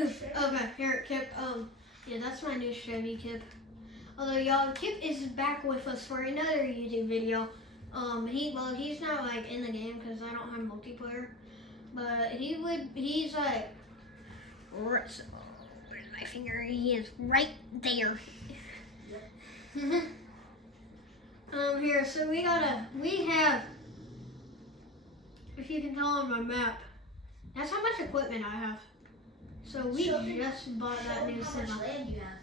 Okay, here, Kip. Yeah, that's my new Chevy, Kip. Although y'all, Kip is back with us for another YouTube video. He's not like in the game because I don't have multiplayer. But he's like, where's my finger? He is right there. Here, so we have, if you can tell on my map, that's how much equipment I have. So we just bought that new semi. How much land you have?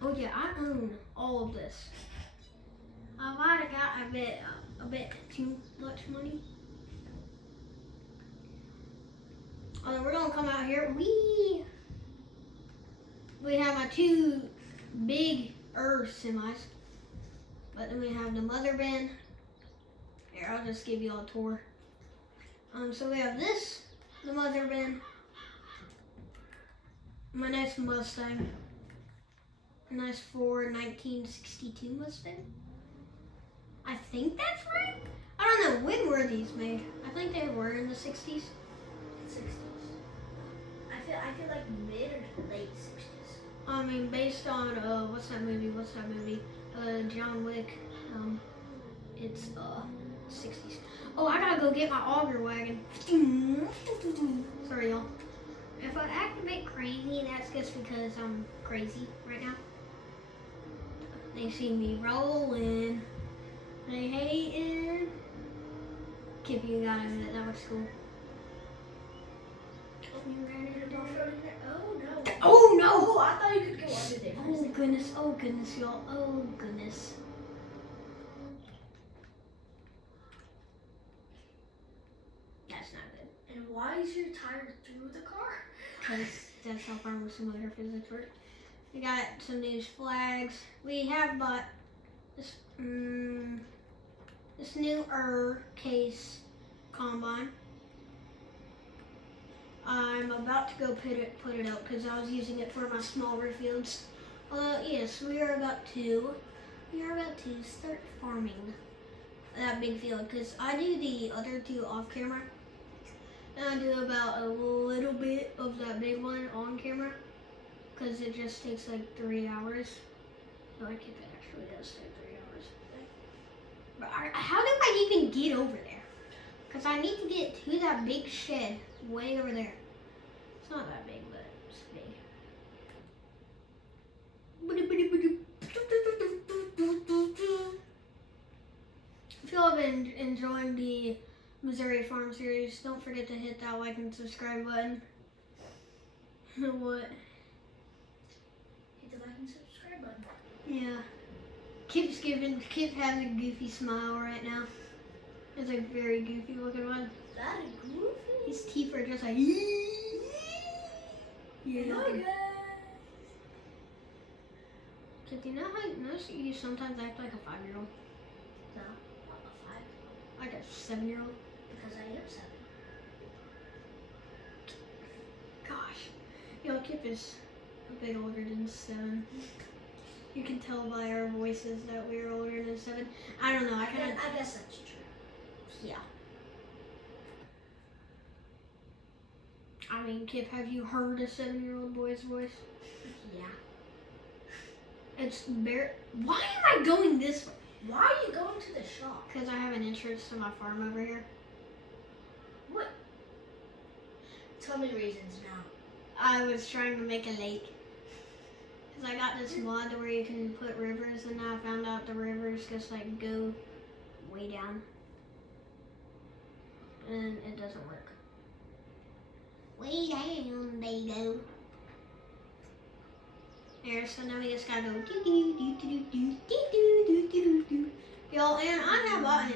Oh yeah, I own all of this. I might have got a bit too much money. Although we're gonna come out here, we have my two big semis, but then we have the mother bin. Here, I'll just give you all a tour. So we have this, the mother bin, my nice Mustang, a nice Ford 1962 Mustang. I think that's right. I don't know, when were these made? I think they were in the 60s. 60s. I feel like mid or late 60s. I mean, based on what's that movie? John Wick. It's 60s. Oh, I gotta go get my auger wagon. Sorry, y'all. If I act a bit crazy, that's just because I'm crazy right now. They see me rolling. They hating. Kip, you gotta admit that was cool. You ran into the Oh no. Oh no! Oh, I thought you could go under there. Oh goodness, y'all. Oh goodness. That's not good. And why is your tire through the car? Because that's how Farmer Simulator physics work. We got some new flags. We have bought this this new case combine. I'm about to go put it up because I was using it for my smaller fields. Yes, we are about to start farming that big field because I do the other two off camera. And I do about a little bit of that big one on camera because it just takes like 3 hours. No, I think it actually does take 3 hours. But how do I even get over there? Because I need to get to that big shed way over there. It's not that big, but it's big. If y'all have been enjoying the Missouri Farm series, don't forget to hit that like and subscribe button. What? Hit the like and subscribe button. Yeah. Kip has a goofy smile right now. It's a very goofy looking one. Is that a goofy? His teeth are just like yeah. Hi guys. Kip, you know how you sometimes act like a 5-year-old? No, not a 5. Like a 7-year-old? Because I am 7. Gosh. Yo, Kip is a bit older than 7. You can tell by our voices that we're older than 7. I don't know, I guess that's true. Yeah. I mean, Kip, have you heard a 7-year-old boy's voice? Yeah. It's Why am I going this way? Why are you going to the shop? Because I have an entrance to my farm over here. What? Tell me reasons now. I was trying to make a lake. Because I got this mod where you can put rivers, and now I found out the rivers just like go way down. And it doesn't work. Way down they go. There, so now we just gotta go do do do do do do do do do. Y'all, and I have bought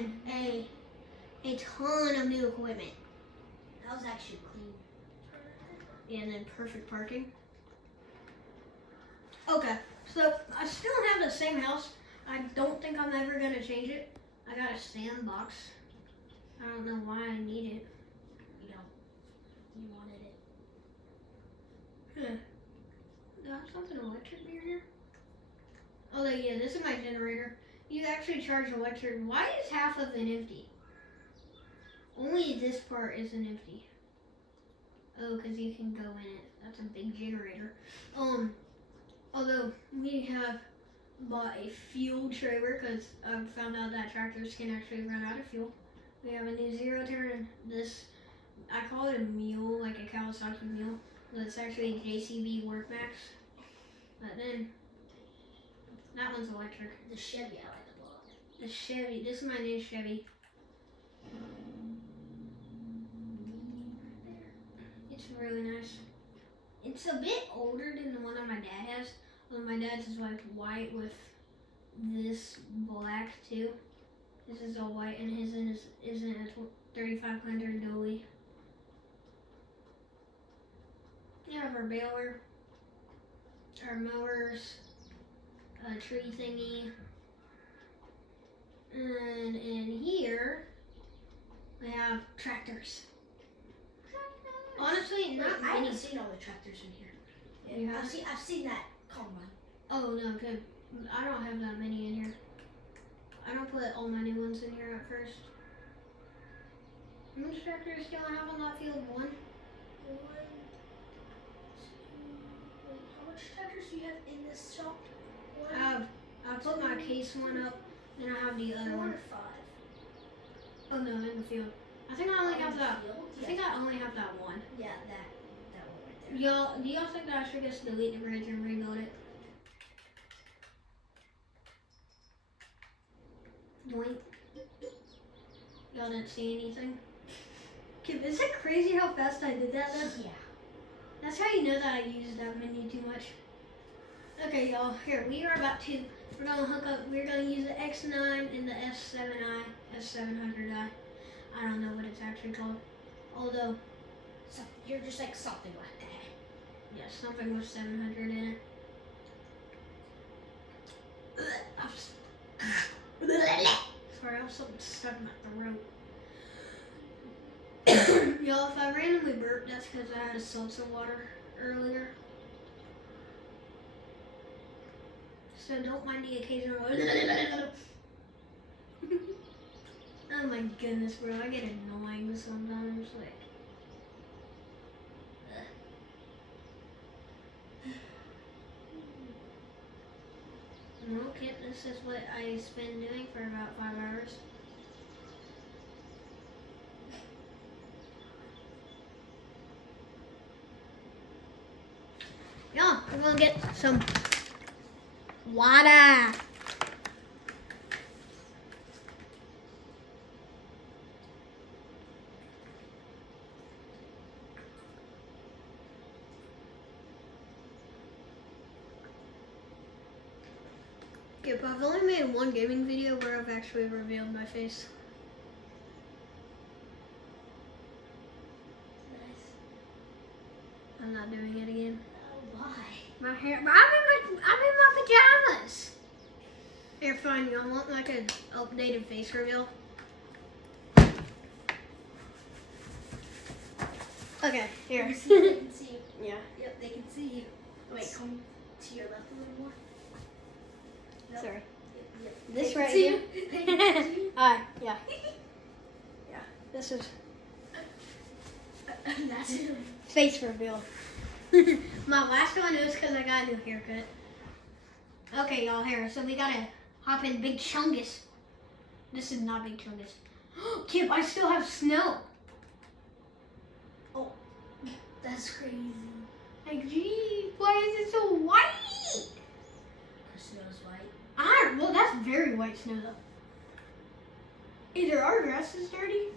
a ton of new equipment. That was actually clean. Yeah, and then perfect parking. Okay, so I still have the same house. I don't think I'm ever gonna change it. I got a sandbox. I don't know why I need it. You don't. You wanted it. Huh. Do I have something electric near here? Oh yeah, this is my generator. You actually charge electric. Why is half of it empty? Only this part isn't empty. Oh, because you can go in it. That's a big generator. Although we have bought a fuel trailer because I found out that tractors can actually run out of fuel. We have a new zero turn. This, I call it a mule, like a Kawasaki mule. But it's actually a JCB Workmax. But then, that one's electric. The Chevy I like a lot. The Chevy, this is my new Chevy. It's really nice. It's a bit older than the one that my dad has. Well, my dad's is like white with this black too. This is all white, and his isn't a 3500 dually. We have our baler, our mowers, a tree thingy, and in here we have tractors. Honestly, not I many. haven't seen all the tractors in here. You Yeah, have? I've seen that combine. Oh no, good. I don't have that many in here. I don't put all my new ones in here at first. How many tractors do I have on that field? One? 1, 2, wait, how much tractors do you have in this shop? I put my case one up, then I have the other 4 one. or 5. Oh no, in the field. I think I only have that. Field? I think I only have that one. Yeah, that one right there. Y'all, do y'all think that I should just delete the bridge and rebuild it? Doink. Y'all didn't see anything? Kid, is it crazy how fast I did that though? Yeah. That's how you know that I used that menu too much. Okay, y'all, here, we are about to, we're gonna use the X9 and the S7i, S700i. I don't know what it's actually called. Although, So you're just like something like that. yeah, something with 700 in it. Sorry, I have something stuck in my throat. Y'all, if I randomly burp, that's because I had a seltzer water earlier. So don't mind the occasional. Oh my goodness, bro, I get annoying sometimes. Like, okay, this is what I've been doing for about 5 hours. Yeah, we're gonna get some water. Okay, but I've only made one gaming video where I've actually revealed my face. Nice. I'm not doing it again. Oh, why? My hair. I'm in my pajamas. Here, fine. Y'all want like an updated face reveal? Okay, here. They can see you. Yeah. Yep, they can see you. Wait, come to your left a little more. Nope. Sorry. Yep. This They can right see here. you. They can see you. Alright. Yeah. Yeah. This is That's it. face reveal. My last one was because I got a new haircut. Okay, y'all, here. So we gotta hop in Big Chungus. This is not Big Chungus. Kip, I still have snow. Oh, that's crazy. Like, gee, why is it so white? The snow's white. Well, that's very white snow, though. Either our grass is dirty,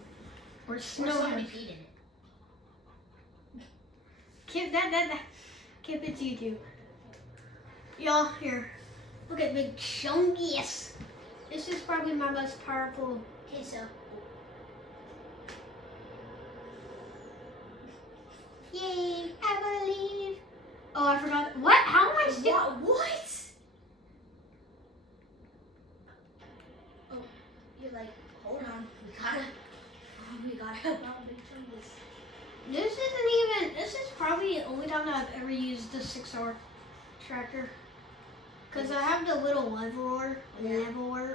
or Or snow somebody has. peed in it. Kip, Kip, it's you too. Y'all, here. Look at Big Chungus. This is probably my most powerful. Okay, so. Yay, I believe. Oh, I forgot. What? How am I still? What? Oh, you're like, hold on. We gotta help out Big Chungus. This is probably the only time that I've ever used the 6R tractor. Because I have the little leveler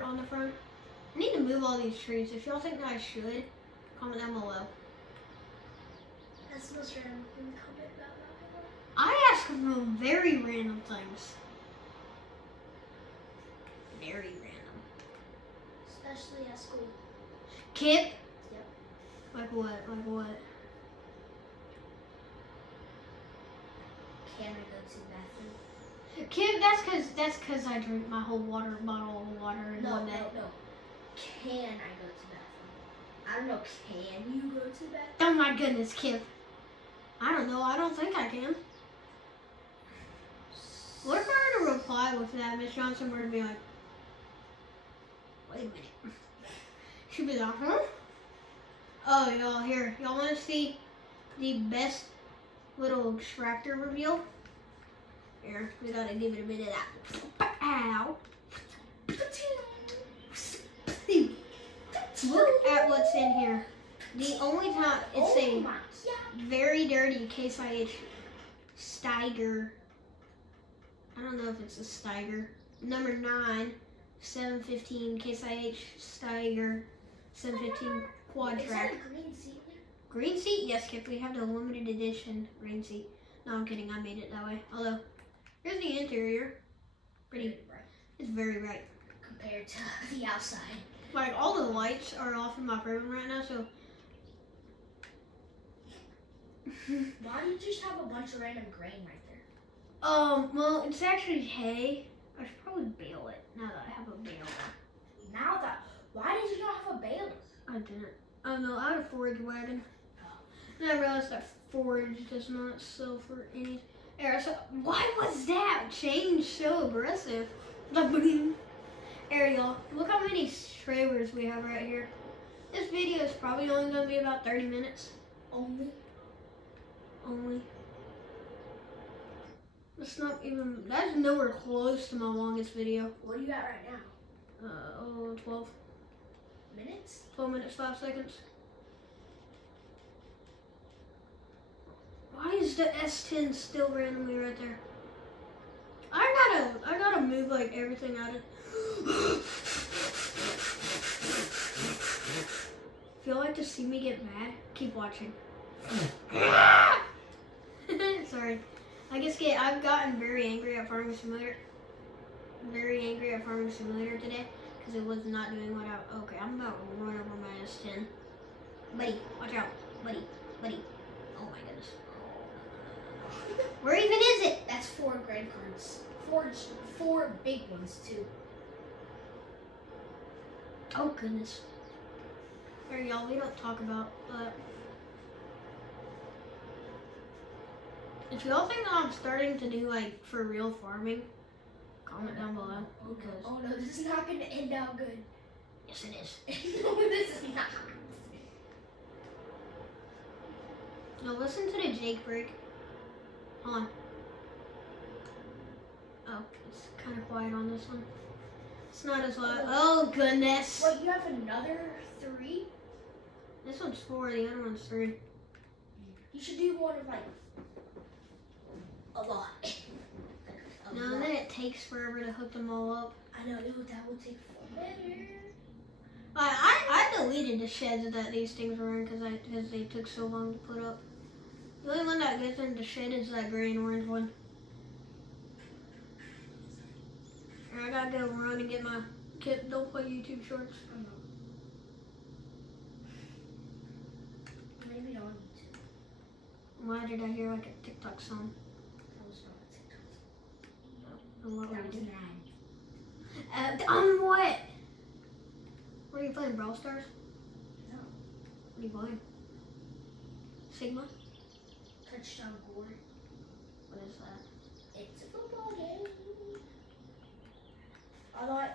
on the front. I need to move all these trees. If y'all think that I should, comment down below. That's the most random thing to comment about that. I ask them very random things. Very random. Especially at school. Kip? Yep. Like what? Like what? Can I go to the bathroom? Kip, that's cause I drink my whole water bottle of water in one day. No. Can I go to the bathroom? I don't know. Can you go to the bathroom? Oh my goodness, Kip. I don't know. I don't think I can. What if I were to reply with that? Miss Johnson were to be like, wait a minute. She'd be like, huh? Oh, y'all, here. Y'all want to see the best little extractor reveal? Here, we gotta give it a bit of that. Ow. Look at what's in here. The only time it's a very dirty Case IH Steiger. I don't know if it's a Steiger. Number 9, 715 Case IH Steiger 715 quad Is track. that a green seat there? Green seat? Yes, Kip. We have the limited edition green seat. No, I'm kidding. I made it that way. Although, here's the interior. Pretty. Bright It's very bright. compared to the outside. Like, all the lights are off in my room right now, so. Why do you just have a bunch of random grain right there? Well, it's actually hay. I should probably bale it now that I have a baler. Why did you not have a baler? I didn't. Oh no, I had a forage wagon. And I realized that forage does not sell for any air. So why was that change so aggressive? Ariel, look how many trailers we have right here. This video is probably only going to be about 30 minutes. Only? That's not even, that's nowhere close to my longest video. What do you got right now? 12 Minutes? 12 minutes, 5 seconds. Why is the S10 still randomly right there? I gotta move like everything out of. If y'all like to see me get mad, keep watching. Sorry. I've gotten very angry at Farming Simulator. Very angry at Farming Simulator today because it was not doing what I. Okay, I'm about to run over my S10. Buddy, watch out. Buddy. Oh my goodness. Where even is it? That's 4 grain cards. Four big ones too. Oh goodness. Here, y'all, we don't talk about that. If y'all think that I'm starting to do like for real farming, comment down below. Because Oh no, this is not going to end out good. yes, it is. No, this is not. Now listen to the Jake break. Hold on. Oh, it's kind of quiet on this one. It's not as loud. Oh goodness. Wait, you have another 3? This one's 4. The other one's 3. You should do one of like a lot. No, and then it takes forever to hook them all up. I know, dude, that would take forever. I deleted the sheds that these things were in because they took so long to put up. The only one that gets in the shed is that gray and orange one. I gotta go run and get my kid. Don't play YouTube shorts. I know. Maybe don't need to. Why did I hear like a TikTok song? That was not a TikTok. And what were That you was doing? mad. On what? What are you playing? Brawl Stars? No. What are you playing? Sigma? Touchdown Gore. What is that? It's a football game. Although,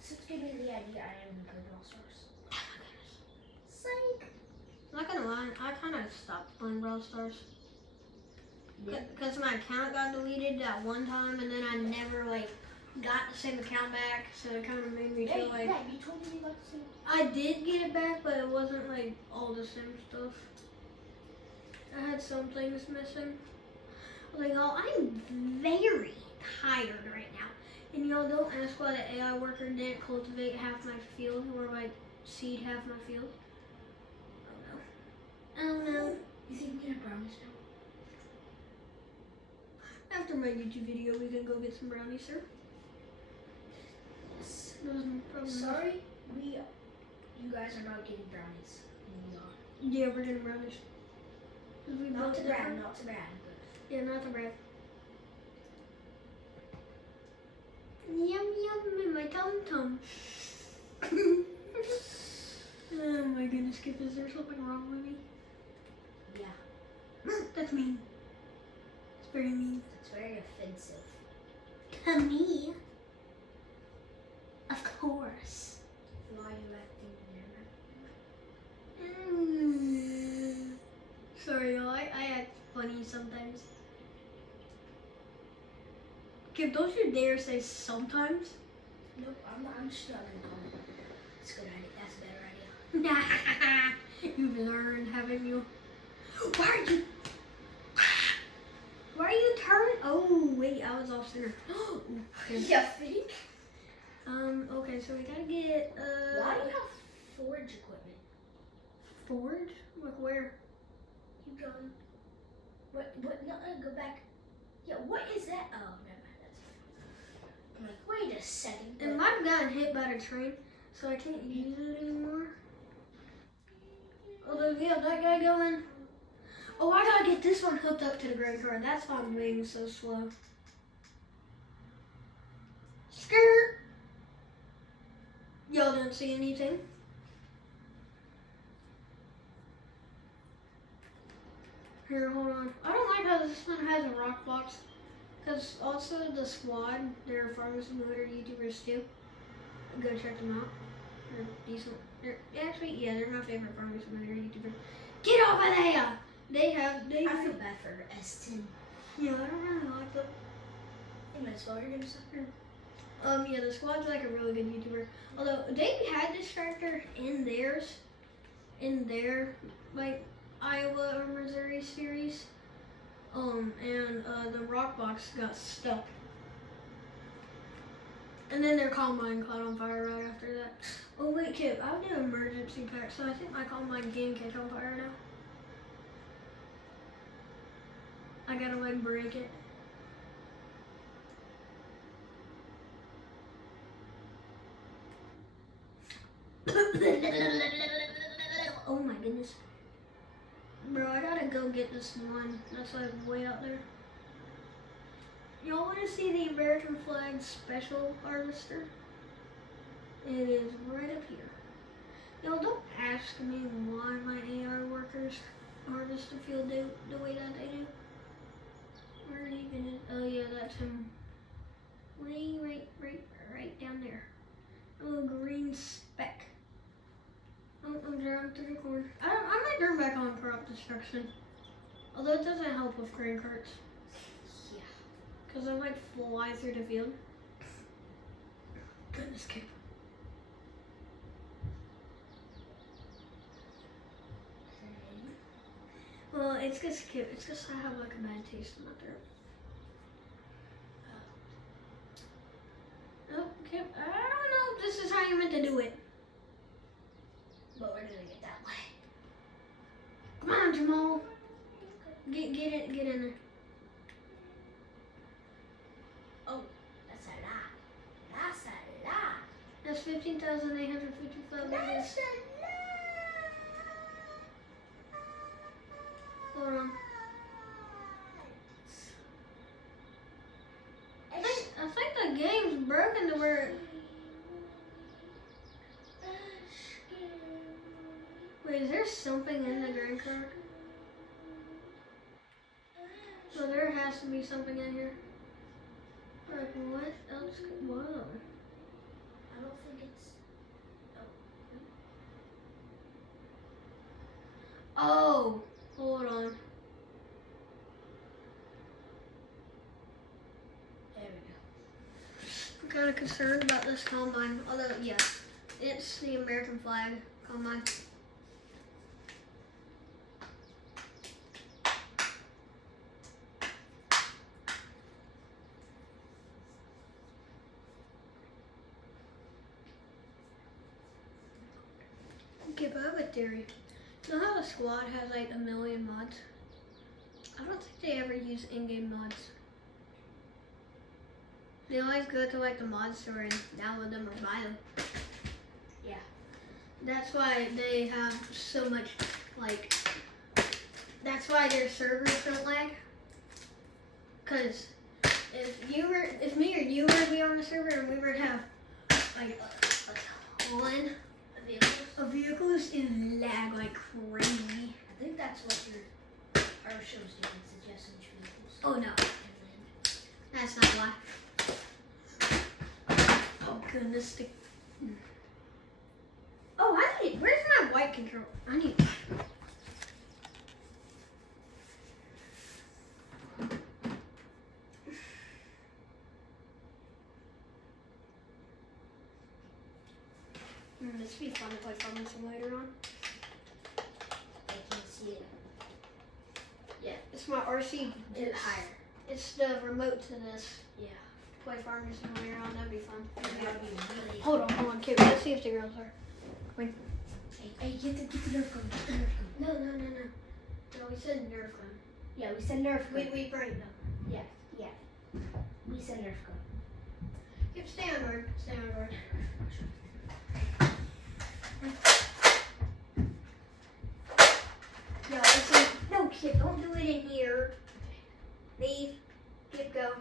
since giving me the idea, I am good at All Stars. Oh my goodness. Psych. I'm not gonna lie, I kind of stopped playing Brawl Stars. Because my account got deleted that one time, and then I never like got the same account back, so it kind of made me feel like yeah, you told me about the same. I did get it back, but it wasn't like all the same stuff. I had some things missing. Like, oh, I'm very tired right now. And y'all don't ask why the AI worker didn't cultivate half my field or like seed half my field. Oh no. Oh no. You think we have brownies now? After my YouTube video, we can go get some brownies, sir. Yes. No problem. Sorry, you guys are not getting brownies. We are. Yeah, we're getting brownies. Not to brag, not to brag. But Yeah, not to brag. Yum yum in my tum tum. Oh my goodness, Kip, is there something wrong with me? yeah, That's mean. It's very mean. it's very offensive. To me? Of course. Why are you acting never? Sorry, y'all. I act funny sometimes. Kip, don't you dare say sometimes. Nope, I'm just not gonna call it. That's a good idea. That's a better idea. You've learned, haven't you? Why are you turning? Oh, wait, I was off center. Okay. You think? Okay, so we gotta get, Why do you have forge equipment? Forge? Like where? Keep going. What, no, go back. Yeah, what is that? Oh, never mind, that's fine. I'm like, wait a second. It might have gotten hit by the train, so I can't use it anymore. Although, yeah, that guy going. Oh, I gotta get this one hooked up to the grain car. That's why I'm being so slow. Skirt! Y'all don't see anything? Here, hold on. I don't like how this one has a rock box. Because also the squad, they're farmers and motor YouTubers too. Go check them out. They're decent. Actually, yeah, they're my favorite farmers and motor YouTubers. Get over there! I feel bad for S10. Yeah, I don't really like them. Anyways, what were you gonna say? Yeah, the squad's like a really good YouTuber. Although they had this tractor in their like Iowa or Missouri series. And the rock box got stuck. And then their combine caught on fire right after that. Oh wait, Kip, I did an emergency pack, so I think my combine can catch on fire now. I gotta like break it. Oh my goodness. Bro, I gotta go get this one. That's like way out there. Y'all wanna see the American flag special harvester? It is right up here. Y'all don't ask me why my AR workers harvest the field the way that they do. Where even is, oh yeah, that's him. Way right down there. A little green speck. Oh, I'm driving through the corner. I might turn back on crop destruction. Although it doesn't help with grain carts. Yeah. Because I might fly through the field. Goodness, Kip. Well, it's just Kip. It's just I have like a bad taste in my throat. Oh, Kip, I don't know if this is how you meant to do it. But we're doing it that way. Come on, Jamal. Get in there. Oh, that's a lot. That's a lot. That's 15,855 meters. That's a lot. Hold on. I think the game's broken to where. Wait, is there something in the grain cart? So there has to be something in here. Like what else? Whoa. I don't think it's. Oh, hold on. There we go. I'm kind of concerned about this combine. Although, yeah, it's the American flag combine. Okay, but I have a theory. know how the squad has like a million mods? I don't think they ever use in-game mods. They always go to like the mod store and download them or buy them. Yeah. That's why they have so much, like, that's why their servers don't lag. Cause if me or you were to be on the server and we were to have like a ton of vehicles, it would lag like crazy. I think that's what our show's doing, suggesting vehicles. Oh no, that's not why. Oh goodness. Oh, where's my white control? I need. This would be fun to play Farming Simulator on. I can see it. Yeah, it's my RC. Get higher. It's the remote to this. Yeah. Play Farming Simulator on. That'd be fun. That'd be really Hold on, kid. Let's see if the girls are. Hey, get the Nerf gun. Get the Nerf gun. No. No, we said Nerf gun. Yeah, we said Nerf gun. We break them. Yeah. We said Nerf gun. Yep, stay on guard. Stay on guard. Yo, listen. No, kid, don't do it in here. Leave. Kid, go.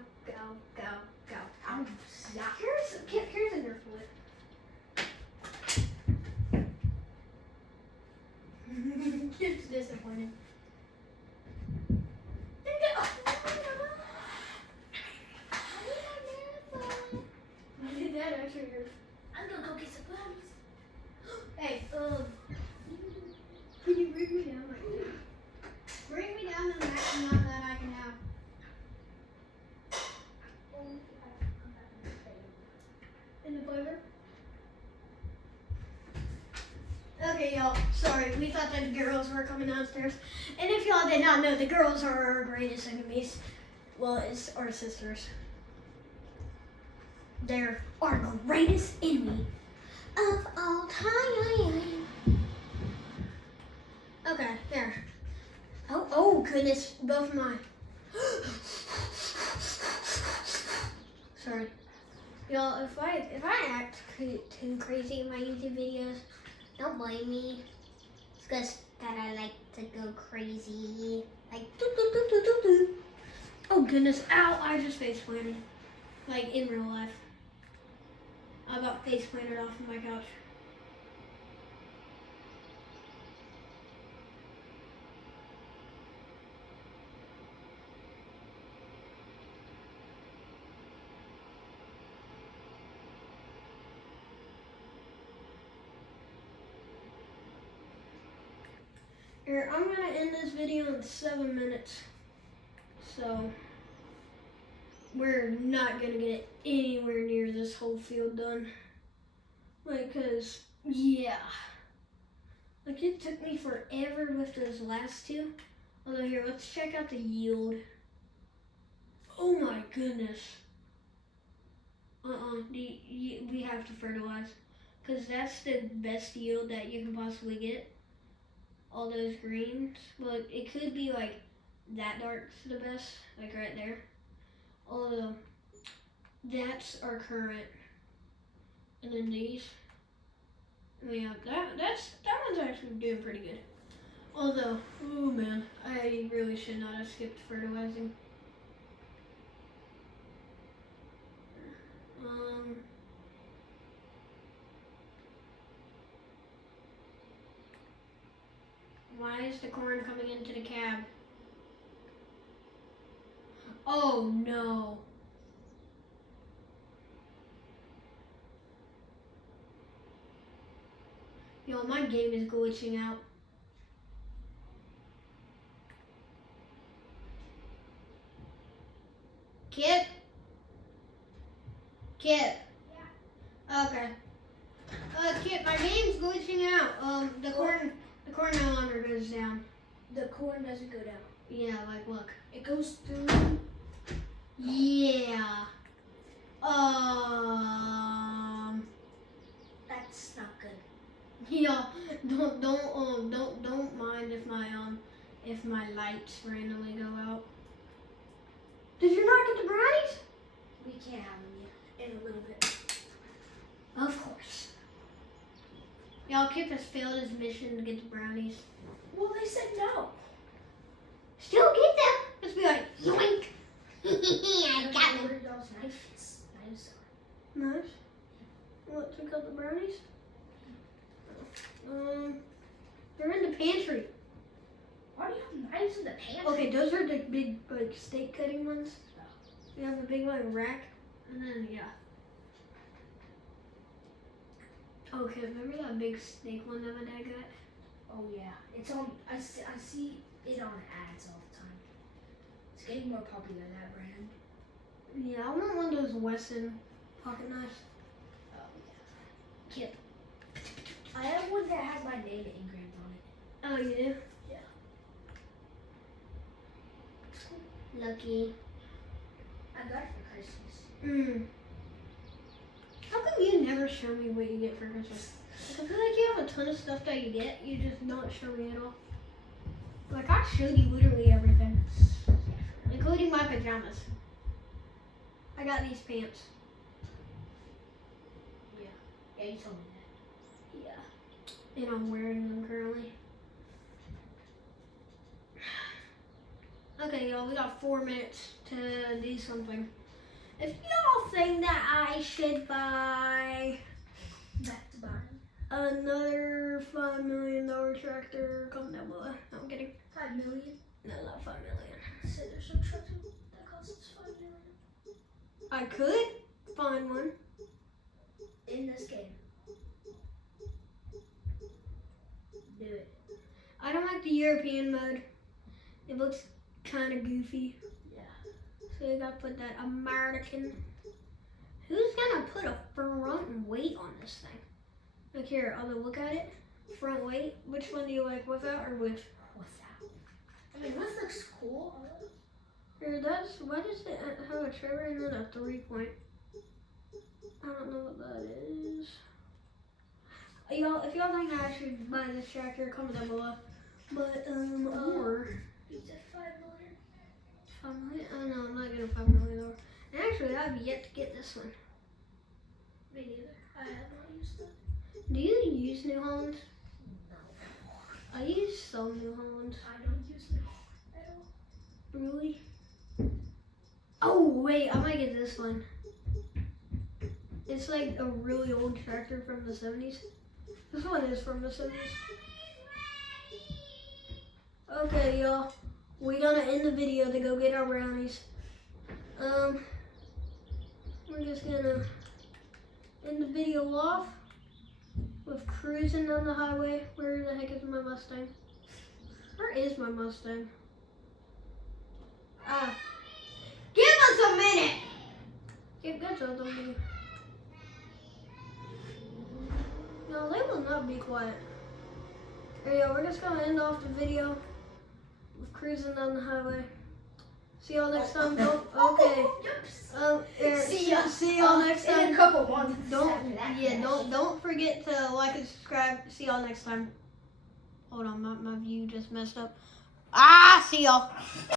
I'm not. Here's a Nerf bullet. Kid's disappointed. That actually hurt. I'm gonna go get some bunnies. Hey, can you bring me down like this? Bring me down to the maximum that I can have. In the flavor? Okay, y'all. Sorry, we thought that the girls were coming downstairs. And if y'all did not know, the girls are our greatest enemies. Well, it's our sisters. They're our greatest enemy of all time. Okay, there. Oh goodness, both mine. Sorry. Y'all, if I act too crazy in my YouTube videos, don't blame me. It's just that I like to go crazy. Like, do. Oh goodness, ow, I just face planted. Like, in real life. I got face planted off of my couch. Here, I'm gonna end this video in 7 minutes. So, we're not gonna get anywhere near this whole field done. Like, cause, yeah. Like, it took me forever with those last two. Although here, let's check out the yield. Oh my goodness. We have to fertilize. Cause that's the best yield that you can possibly get. All those greens. Well, it could be like that dark's the best, like right there. Although that's our current. And then these. Yeah, that one's actually doing pretty good. Although, oh man, I really should not have skipped fertilizing. Why is the corn coming into the cab? Oh no. Yo, my game is glitching out. Kip? Kip? Yeah. Okay. Kip, my game's glitching out. The corn no longer goes down. The corn doesn't go down. Yeah, like look. It goes through. Yeah. That's not good. Yeah. Don't mind lights randomly go out. Did you not get the brownies? We can't have them yet. In a little bit. Of course. Y'all Kip has failed his mission to get the brownies. Well, they said no. Still get them. Just be like, yoink. I got them. $100 knives. Nice. What, took out the brownies? They're in the pantry. Why do you have knives in the pantry? Okay, those are the big, like, steak cutting ones. You have a big, like, rack, and then, yeah. Okay, remember that big steak one that my dad got? Oh yeah, it's on. I see it on ads all the time. It's getting more popular, that brand. Yeah, I want one of those Wesson pocket knives. Oh yeah. Kip. I have one that has my name engraved on it. Oh, you do? Yeah. It's cool. Lucky. I got it for Christmas. How come you never show me what you get for Christmas? Like, I feel like you have a ton of stuff that you get, you just don't show me at all. Like, I showed you literally everything. Including my pajamas. I got these pants. Yeah, you told me that. Yeah. And I'm wearing them currently. Okay, y'all, we got 4 minutes to do something. If y'all think that I should buy Back to bottom. another $5 million tractor, comment down below. No, I'm kidding. 5 million. No, not 5 million. So there's some tractor that costs 5 million. I could find one. In this game. Do it. I don't like the European mode. It looks kind of goofy. Yeah. So you gotta put that American. Who's gonna put a front weight on this thing? Look here, I'll look at it. Front weight. Which one do you like, without or with? Without. I mean, this looks cool. Here, why does it have a trigger and then a 3-point? I don't know what that is. Y'all, if y'all think I should buy this tractor, comment down below. But, or... You said 5 million? 5 million? Oh no, I'm not getting $5 million. And actually, I've yet to get this one. Me neither. I have not used it. Do you use New Holland? No. I use some New Holland. I don't use it at all. Really? Oh, wait, I might get this one. It's like a really old tractor from the 70s. This one is from the 70s. Okay, y'all. We're gonna end the video to go get our brownies. We're just gonna end the video off with cruising down the highway. Where the heck is my Mustang? Where is my Mustang? Give us a minute! That's all I'm doing. No, they will not be quiet. There you go, we're just gonna end off the video with cruising down the highway. See y'all next time. Okay. See y'all next time. In a couple months. Don't forget to like and subscribe. See y'all next time. Hold on, my view just messed up. See y'all.